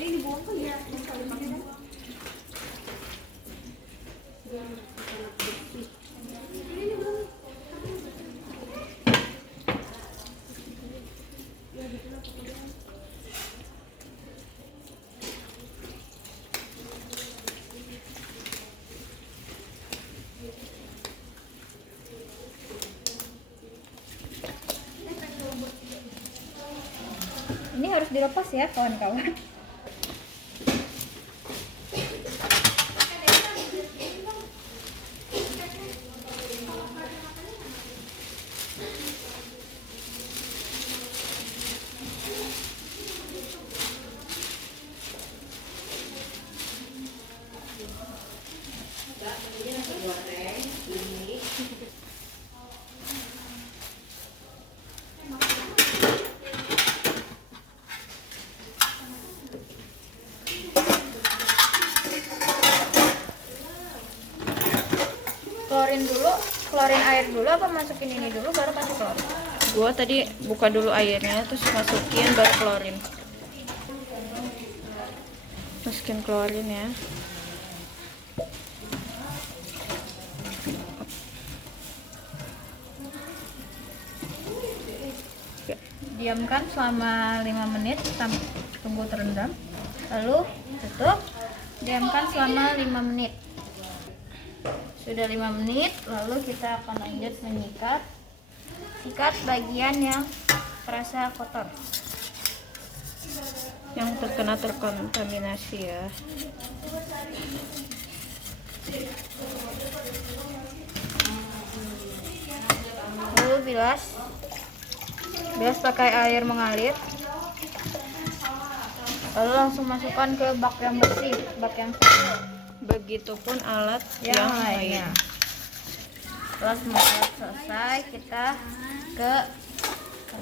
Ini dibuang kan ya? Ini harus dilepas ya kawan-kawan. Keluarin air dulu apa masukin ini dulu baru kasih klorin? Gua tadi buka dulu airnya terus masukin baru klorin. Masukin klorin ya. Diamkan selama 5 menit sampai tunggu terendam. Lalu tutup. Diamkan selama 5 menit. Sudah 5 menit, lalu kita akan lanjut menyikat. Sikat bagian yang terasa kotor, Yang terkena terkontaminasi ya. Lalu bilas pakai air mengalir. Lalu langsung masukkan ke bak yang bersih, bak yang sama. Begitupun alat yang yang lainnya. lain. Setelah semua alat selesai, kita ke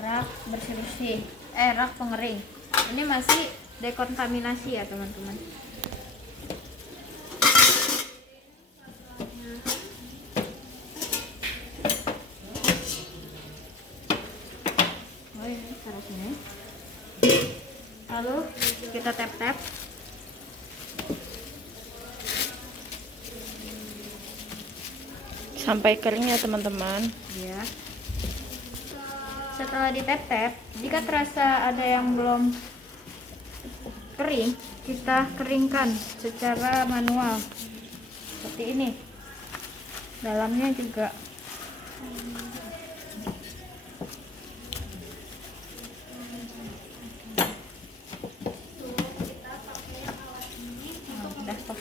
rak bersih-bersih, rak pengering. Ini masih dekontaminasi ya teman-teman. Oh ini taruh sini. Lalu kita tap-tap. Sampai kering ya teman-teman. Ya. Setelah ditap-tap, jika terasa ada yang belum kering, kita keringkan secara manual seperti ini. Dalamnya juga udah kok.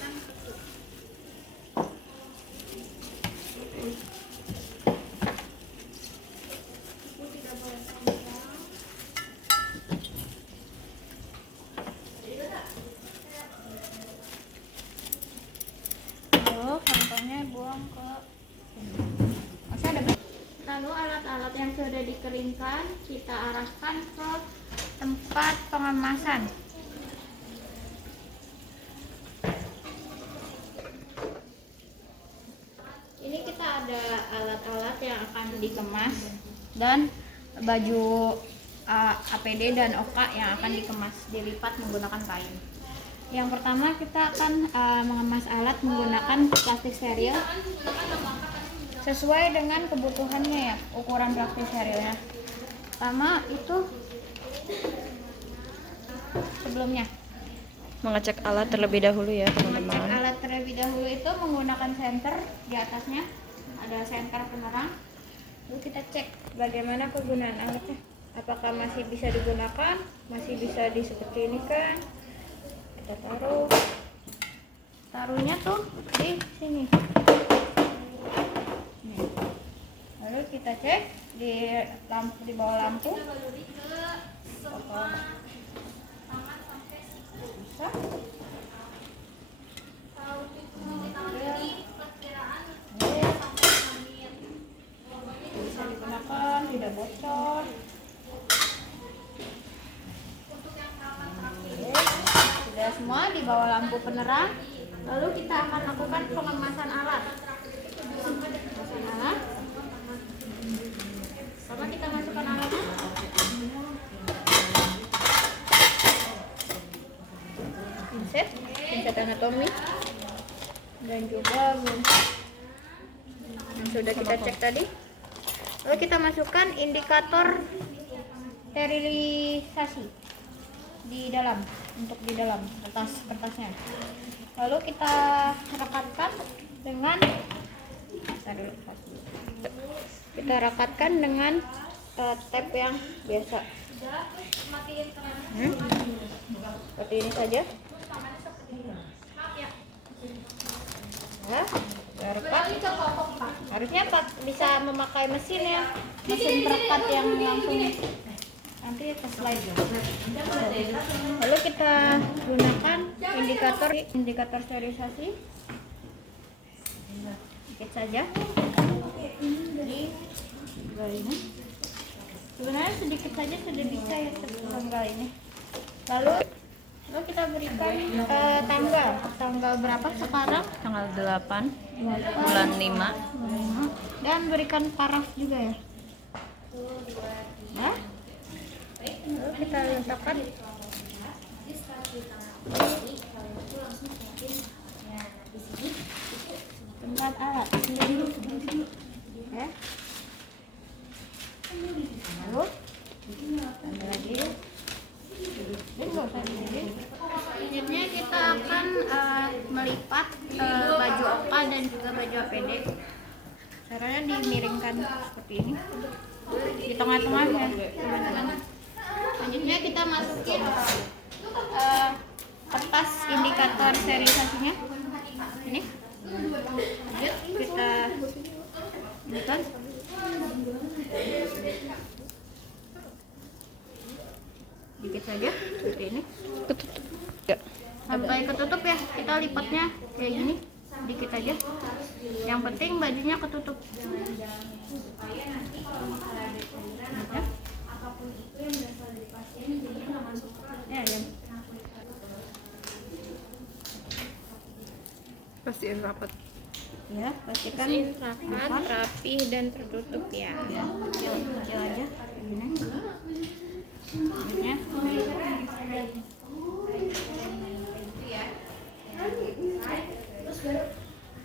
Kantongnya buang ke masih ada. Lalu alat-alat yang sudah dikeringkan kita arahkan ke tempat pengemasan. Ini kita ada alat-alat yang akan dikemas dan baju APD dan OK yang akan dikemas dilipat menggunakan kain. Yang pertama kita akan mengemas alat menggunakan plastik steril sesuai dengan kebutuhannya ya, ukuran plastik sterilnya. Pertama itu sebelumnya Mengecek alat terlebih dahulu ya mengecek teman-teman. alat terlebih dahulu itu menggunakan senter, di atasnya ada senter penerang. Lalu kita cek bagaimana kegunaan alatnya, apakah masih bisa digunakan, masih bisa seperti ini kan. Kita taruhnya tuh di sini. Nih. Lalu kita cek di bawah lampu. Bisa. Bisa digunakan, tidak bocor. Sudah semua di bawah lampu penerang. Lalu kita akan lakukan pengemasan alat. Pengemasan alat. Pertama kita masukkan alatnya. anatomi dan juga yang sudah kita cek tadi. Lalu kita masukkan indikator sterilisasi di dalam, untuk di dalam kertasnya. Lalu kita rekatkan dengan tape yang biasa. Seperti ini saja. Ya, rekat. Harusnya bisa memakai mesin ya, mesin perekat yang langsung nanti ke slide. Lalu kita gunakan indikator sterilisasi sedikit saja. Ini sebenarnya sedikit saja sudah bisa ya tanggal ini. Lalu kita berikan tanggal berapa sekarang? Tanggal 8 bulan 5. Dan berikan paraf juga ya. Nah, lalu kita letakkan tempat alat. Ya. Lalu tambah lagi. Selanjutnya kita akan melipat baju oka dan juga baju APD. Caranya dimiringkan seperti ini di tengah-tengah ya teman-teman. Selanjutnya kita masukin kertas indikator sterilisasinya ini. Lanjut kita inikan. Dikit saja seperti ini. Ketutup. Ya. Sampai ketutup ya. Kita lipatnya kayak gini. Dikit aja. Yang penting bajunya ketutup. Ya. Pastiin rapat. Ya, pastikan Rapat, rapi dan tertutup ya. kecil aja kayak gini.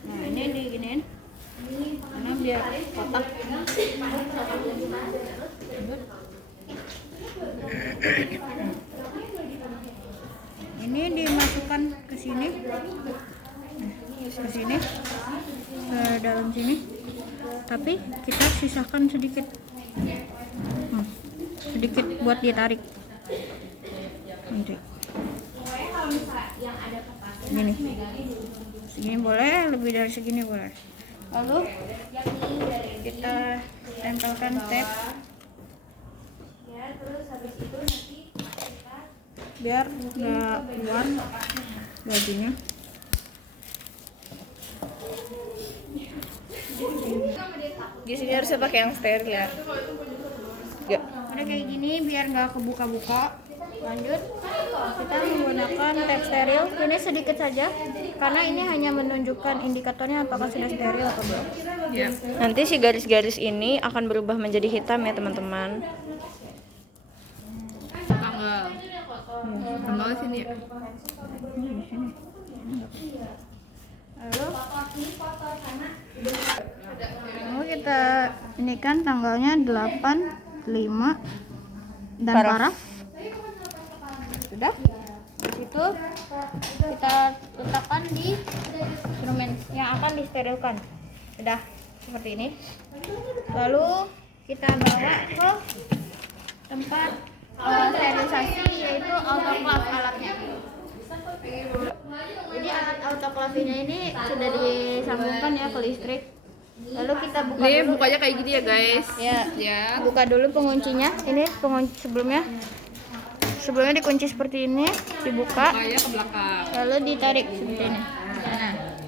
Nah, ini diginiin karena biar kotak. Ini dimasukkan ke sini, ke dalam sini, tapi kita sisakan sedikit. Sedikit buat ditarik nanti gini, segini boleh, lebih dari segini boleh. Lalu kita tempelkan tape biar nggak keluar bajunya. Di sini harusnya pakai yang steril ya. Ya. Ada kayak gini biar nggak kebuka-buka. Lanjut kita menggunakan tape steril. Ini sedikit saja karena ini hanya menunjukkan indikatornya apakah sudah steril atau belum. Ya. Nanti si garis-garis ini akan berubah menjadi hitam ya teman-teman. Tanggal sini ya. Lalu kita ini kan tanggalnya 8, 5 dan paraf. Sudah. Di situ kita letakkan di instrumen yang akan disterilkan. Sudah seperti ini. Lalu kita bawa ke tempat sterilisasi, yaitu autoclave alatnya. Jadi alat autoclave-nya ini sudah disambungkan ya ke listrik. Lalu kita buka Ini dulu. bukanya kayak gini ya guys. Ya. Buka dulu penguncinya. Ini pengunci sebelumnya dikunci seperti ini, dibuka. Bukanya ke belakang. Lalu ditarik seperti ini.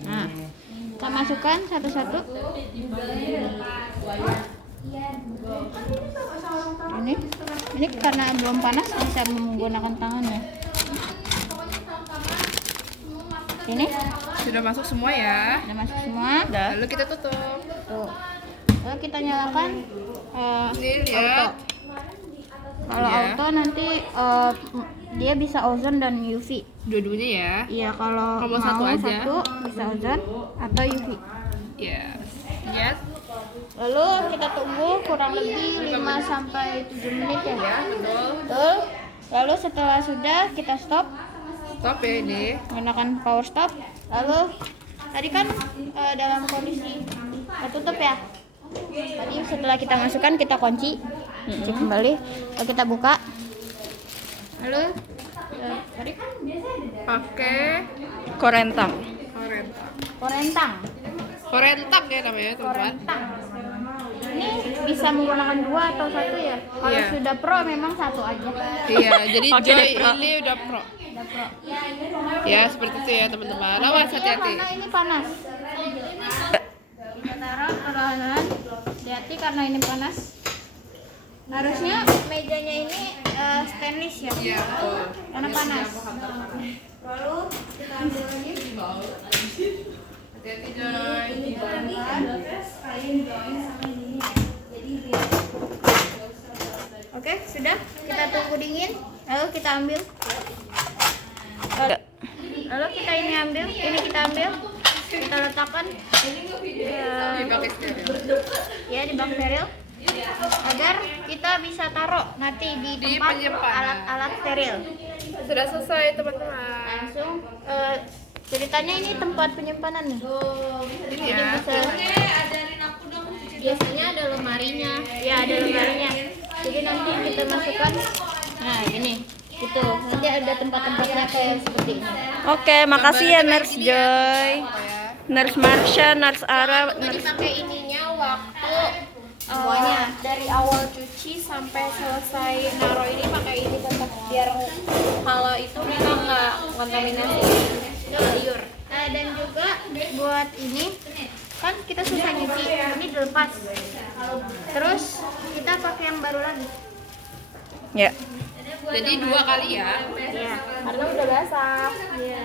Nah, kita masukkan satu-satu. Ini karena belum panas bisa menggunakan tangan ya. Ini Sudah masuk semua ya. udah masuk semua. Lalu kita tutup. Tuh. Lalu kita nyalakan Ini lihat. Kalau Iya. auto nanti dia bisa ozon dan UV. Dua-duanya ya. Iya, kalau Kalau mau satu aja. satu bisa ozon atau UV. Yes. Yes. Lalu kita tunggu kurang lebih 5 sampai 7 menit ya. Ya, betul. Betul. Lalu setelah sudah kita stop Stop ya ini. menggunakan power stop. Lalu tadi kan dalam kondisi tertutup ya. Tadi setelah kita masukkan kita kunci kembali. Lalu kita buka. Lalu tadi kan Pakai Korentang. korentang. korentang. Korentang ya namanya, teman-teman. Korentang. Ini bisa menggunakan 2 atau 1 ya. Kalau Iya. sudah pro memang 1 aja. Iya, jadi Oke Joy deh, Pro. ini udah pro. Udah pro. Ya, seperti itu ya, teman-teman. Awas Iya, hati-hati. karena ini panas. Kita taruh perlahan-lahan. Hati-hati karena ini panas. Harusnya mejanya ini stainless ya. Iya, betul. Karena panas. Lalu kita ambil lagi. Hati-hati, Joy. Oke, sudah. Kita tunggu dingin. Lalu kita ambil. Lalu kita ini ambil. Ini kita ambil. Kita letakkan Dipakai steril. ya di bak steril agar kita bisa taruh nanti di Di tempat penyimpanan. alat-alat steril. Sudah selesai, teman-teman. Langsung ceritanya ini tempat penyimpanan nih. Ini Jadi ya. bisa biasanya ada lemarinya. Ya, ada lemarinya. Jadi nanti kita masukkan. Nah, ini. Gitu. Nanti ada tempat-tempatnya kayak seperti ini. Oke, makasih ya Nurse Joy, Nurse Marsha, Nurse Ara, Jadi Nurse pakai ininya waktu Semuanya. dari awal cuci sampai selesai naruh ini pakai ini tetap biar kalau itu kita nggak kontaminasi sayur. Nah, dan juga buat ini kan kita susah nyuci, ini dilepas. Terus kita pakai yang baru lagi. ya. Jadi 2 kali ya. Ya. Karena udah basah. Iya.